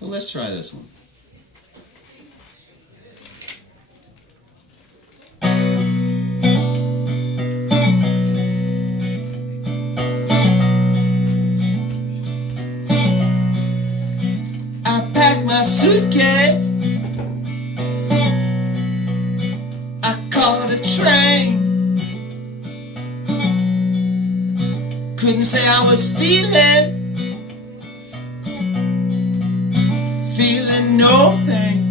Well, let's try this one. I packed my suitcase, I caught a train. Couldn't say I was feeling no pain.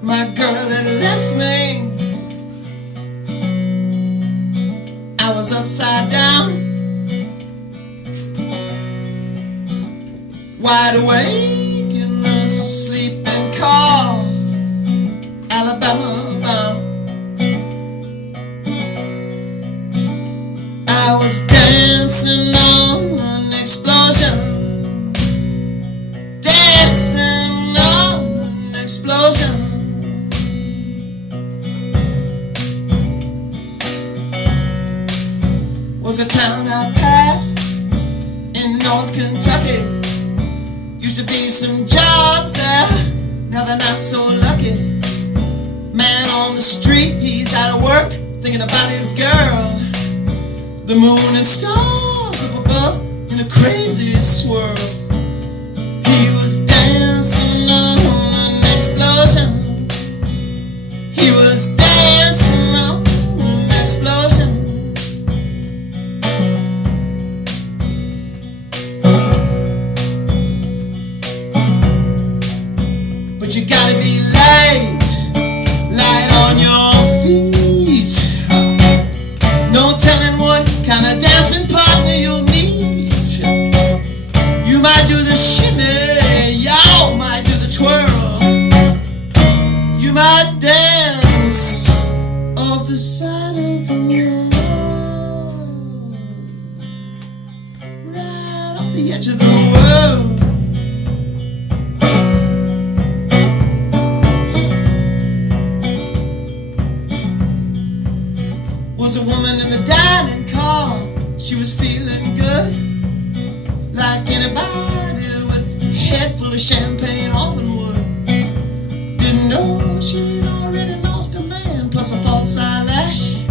My girl had left me, I was upside down, wide awake in the sleeping car, Alabama bound. I was dancing on an explosion, explosion. Was a town I passed in North Kentucky. Used to be some jobs there, now they're not so lucky. Man on the street, he's out of work, thinking about his girl. The moon and stars up above in a crazy swirl. He was dancing on an explosion. He was dancing on an explosion. But you gotta be light on your feet. No telling what kind of dancing partner you'll meet. You might do the shimmy, y'all might do the twirl. You might dance off the side of the road, right off the edge of the world. Was a woman in the dining car, she was feeling good, like anybody with a head full of champagne often would. Didn't know she'd already lost a man, plus a false eyelash.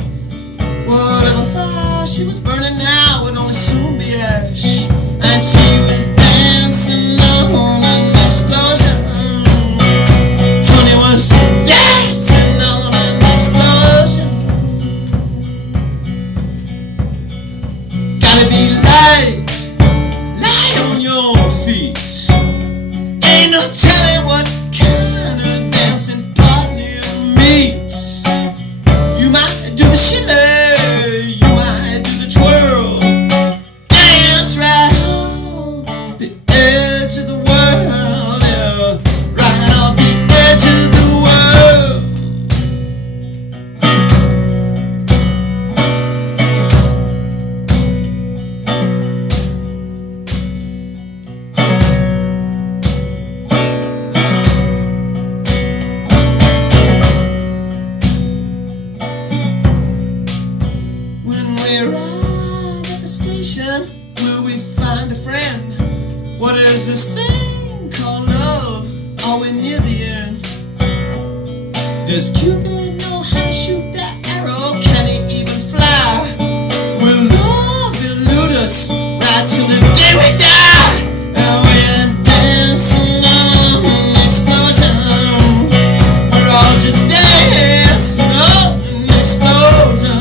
Whatever fire she was burning now would only soon be ash. And she was dancing on an explosion. Honey was dancing on an explosion. Gotta be light on your feet. Ain't no telling what kind of dancing partner you'll meet. You might do the shimmy, you might do the twirl. Dance right on the edge of the world, yeah. Right on the edge of the world. Will we find a friend? What is this thing called love? Are we near the end? Does Cupid know how to shoot that arrow? Can he even fly? Will love elude us right till the day we die? And we're dancing on an explosion. We're all just dancing on an explosion.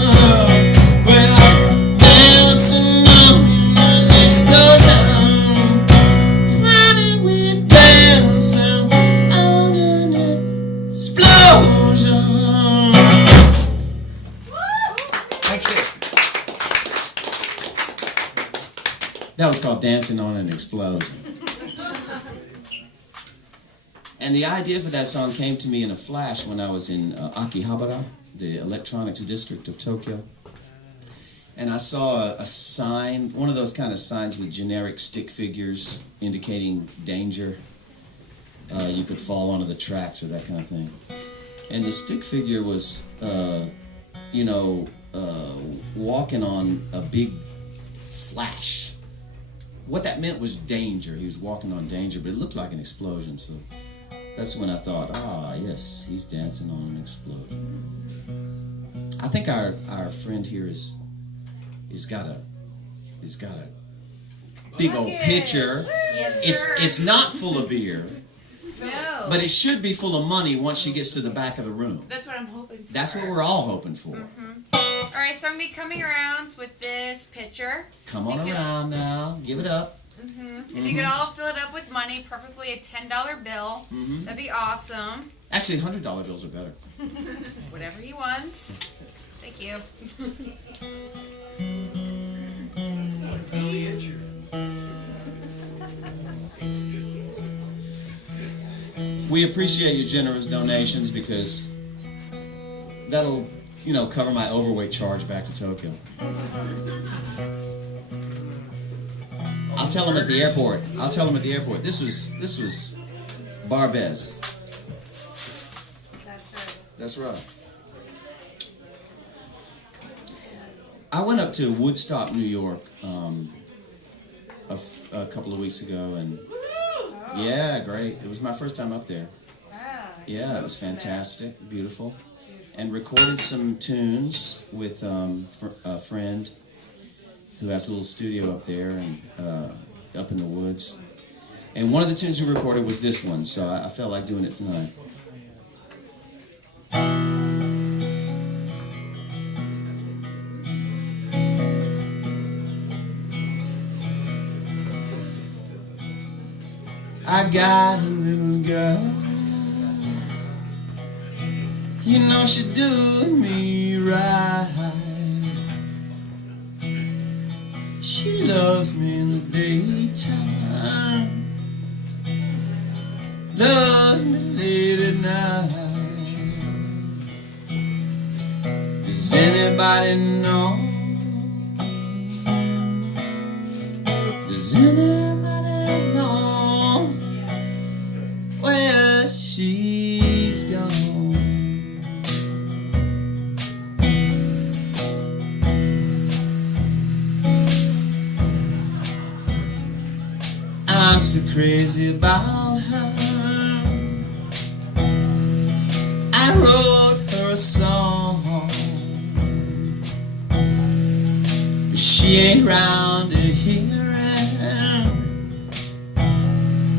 We're dancing on an explosion. Running, we're dancing on an explosion. Thank you. That was called Dancing on an Explosion. And the idea for that song came to me in a flash when I was in Akihabara, the electronics district of Tokyo. And I saw a sign, one of those kind of signs with generic stick figures indicating danger. You could fall onto the tracks or that kind of thing. And the stick figure was, walking on a big flash. what that meant was danger. He was walking on danger, but it looked like an explosion. So that's when I thought, yes, he's dancing on an explosion. I think our friend here is got a big old pitcher. Yes, It's not full of beer. No. But it should be full of money once she gets to the back of the room. That's what I'm hoping for. That's what we're all hoping for. All right, so I'm going to be coming around with this pitcher. Come on around now. Give it up. If you could all fill it up with money, preferably a $10 bill, that'd be awesome. Actually, $100 bills are better. Whatever he wants. Thank you. We appreciate your generous donations because that'll, cover my overweight charge back to Tokyo. I'll tell them at the airport. This was barbes. That's right. I went up to Woodstock, New York, a couple of weeks ago, and yeah, great. It was my first time up there. Yeah, it was fantastic, beautiful, and recorded some tunes with a friend who has a little studio up there and up in the woods. And one of the tunes we recorded was this one, so I felt like doing it tonight. I got a little girl, she do me right. She loves me in the daytime, loves me late at night. Does anybody know? Does anybody know where she's gone? I'm so crazy about her. I wrote her a song, but she ain't round to hear it.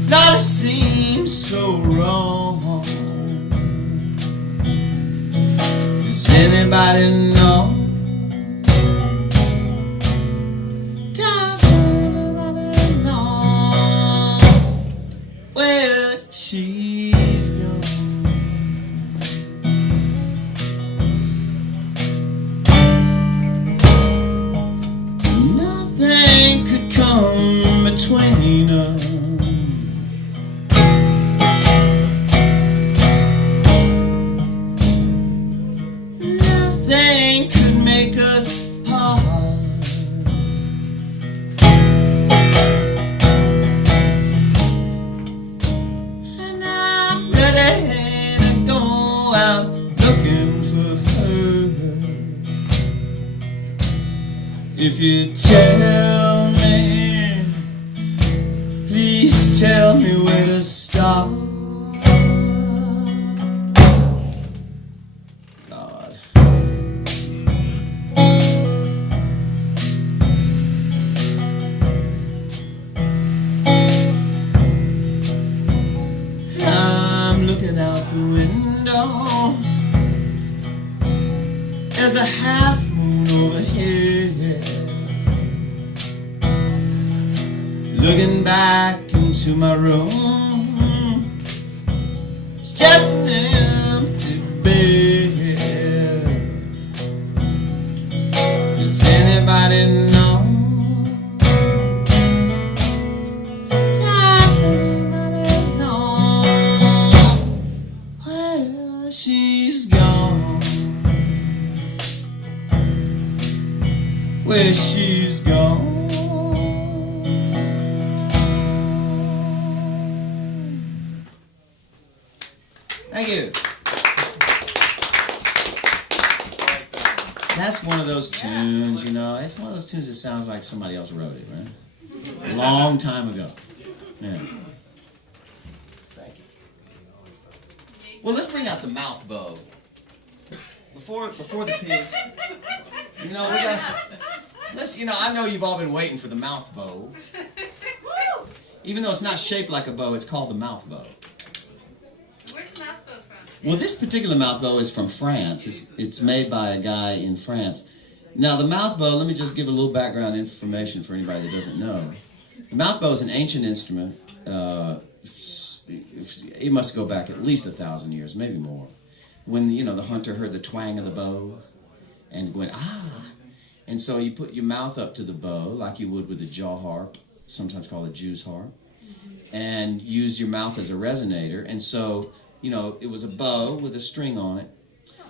Lord, it seems so wrong. Does anybody know? She's gone. Nothing could come between us. Nothing could make us part. If you tell me, please tell me where to start. Lord, I'm looking out the window. There's a half moon overhead, looking back into my room. It's just an empty bed. Does anybody know? Does anybody know where she's gone? Where she's gone? Thank you. That's one of those tunes, It's one of those tunes that sounds like somebody else wrote it, right? A long time ago. Yeah. Thank you. Well, let's bring out the mouth bow. Before the pigs. You know, we got. I know you've all been waiting for the mouth bow. Even though it's not shaped like a bow, it's called the mouth bow. Where's the mouth bow from? Well, this particular mouth bow is from France. It's made by a guy in France. Now, the mouth bow, let me just give a little background information for anybody that doesn't know. The mouth bow is an ancient instrument. It must go back at least 1,000 years, maybe more. When, the hunter heard the twang of the bow and went, ah. And so you put your mouth up to the bow like you would with a jaw harp, sometimes called a Jew's harp, and use your mouth as a resonator. And so, it was a bow with a string on it.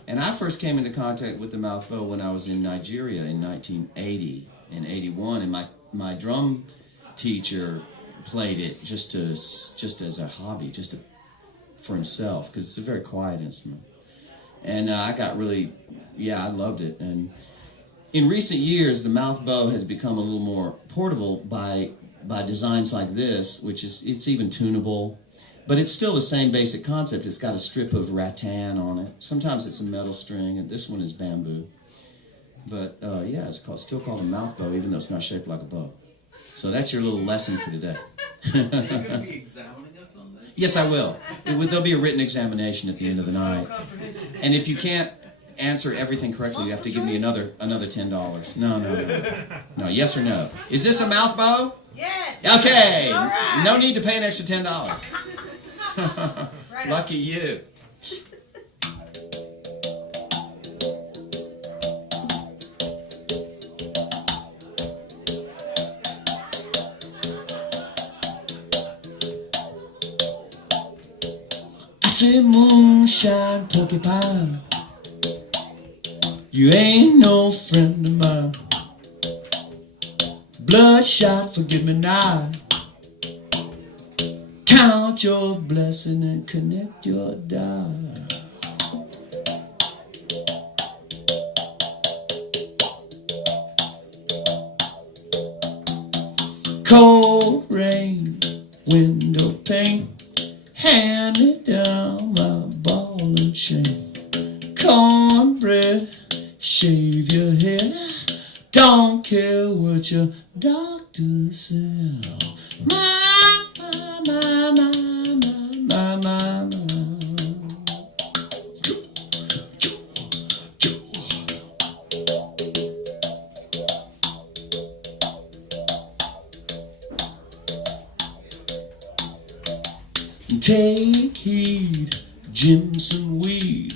And I first came into contact with the mouth bow when I was in Nigeria in 1980 and 81, and my drum teacher played it just as a hobby, for himself, because it's a very quiet instrument. And I got really, I loved it. And in recent years, the mouth bow has become a little more portable by designs like this, it's even tunable. But it's still the same basic concept. It's got a strip of rattan on it. Sometimes it's a metal string, and this one is bamboo. But it's still called a mouth bow, even though it's not shaped like a bow. So that's your little lesson for today. Are you going to be examining us on this? Yes, I will. There'll be a written examination at the end of the night. And if you can't answer everything correctly, you have to give me another $10. No. No, yes or no? Is this a mouth bow? Yes. Okay. All right. No need to pay an extra $10. Right. Lucky you. I say moonshine, turkey pie, you ain't no friend of mine. Bloodshot, forgive me not. Count your blessing and connect your die. Cold rain, window pane, hand me down my ball and chain. Cornbread, shave your head, don't care what your doctor said. My. Take heed, Jimson weed,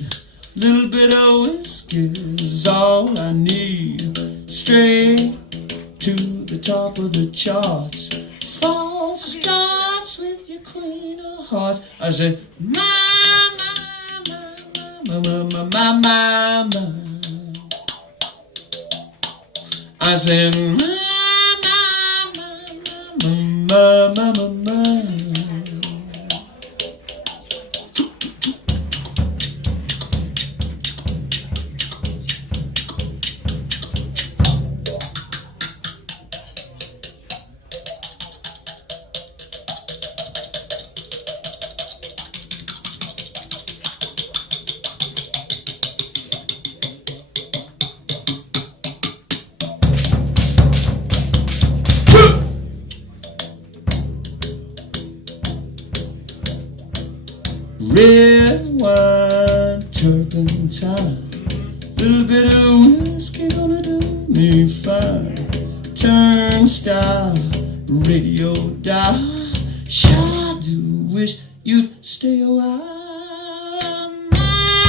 little bit of whiskey is all I need. Straight to the top of the charts. False starts with your queen of hearts. I say, my. I say, my. Red wine, turpentine, little bit of whiskey gonna do me fine. Turnstile, radio dial, sure do wish you'd stay a while. My.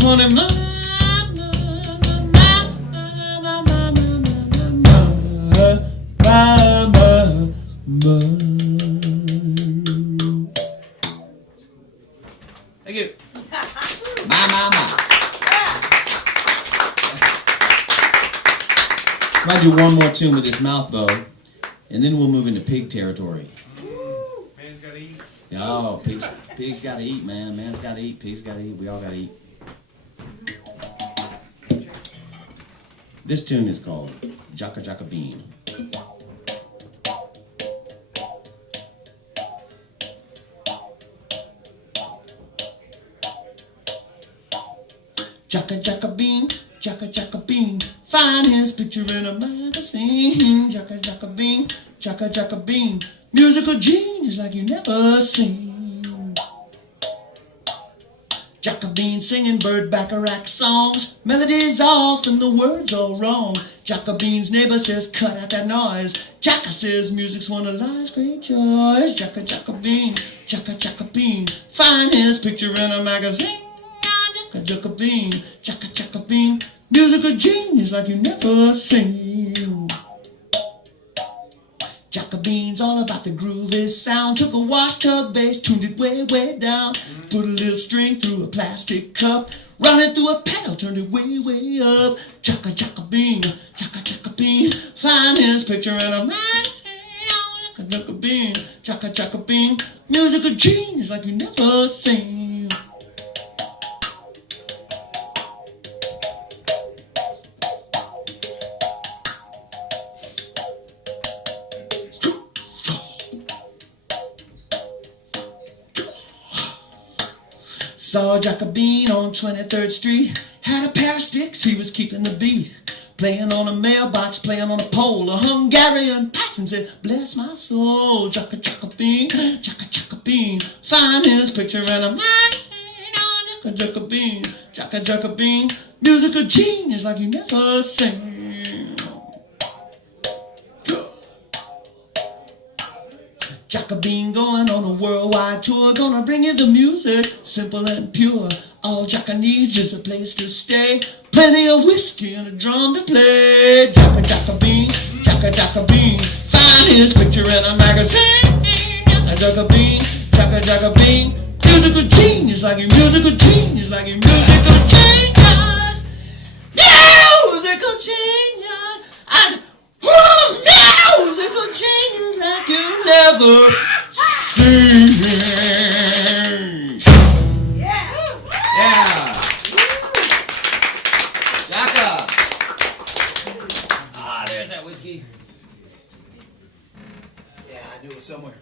Honey, my. Thank you. My. So I do one more tune with this mouth bow, and then we'll move into pig territory. Man's gotta eat. Oh, pigs gotta eat, man. Man's gotta eat, pigs gotta eat. We all gotta eat. This tune is called JakaJaka Bean. JakaJaka Bean, JakaJaka Bean, find his picture in a magazine. JakaJaka Bean, JakaJaka Bean, musical genius like you never seen. Jaka Bean singing bird bacharach songs, melodies off and the words all wrong. Jaka Bean's neighbor says cut out that noise. Jaka says music's one of life's great joys. JakaJaka Bean, JakaJaka Bean, find his picture in a magazine. JakaJaka Bean, JakaJaka Bean, musical genius like you never seen. Jaka Bean's all about the groovy sound. Took a washtub bass, tuned it way, way down. Put a little string through a plastic cup. Run it through a pedal, turned it way, way up. JakaJaka Bean, JakaJaka Bean, find his picture in a magazine. JakaJaka Bean, JakaJaka Bean, musical genius like you never seen. Saw Jaka Bean on 23rd Street. Had a pair of sticks, he was keeping the beat. Playing on a mailbox, playing on a pole. A Hungarian passing said, bless my soul. JakaJaka Bean, JakaJaka Bean, find his picture in a magazine. JakaJaka Bean, JakaJaka Bean, musical genius like you never seen. Jaka Bean going on a worldwide tour, gonna bring you the music, simple and pure. All Jaka needs is a place to stay, plenty of whiskey and a drum to play. JakaJaka Bean, JakaJaka Bean, find his picture in a magazine. JakaJaka Bean, JakaJaka Bean, musical genius like a musical genius like a musical genius. Musical genius. I said, musical genius like you never seen. Yeah. Yeah. Jaka! Ah, there's that whiskey. Yeah, I knew it was somewhere.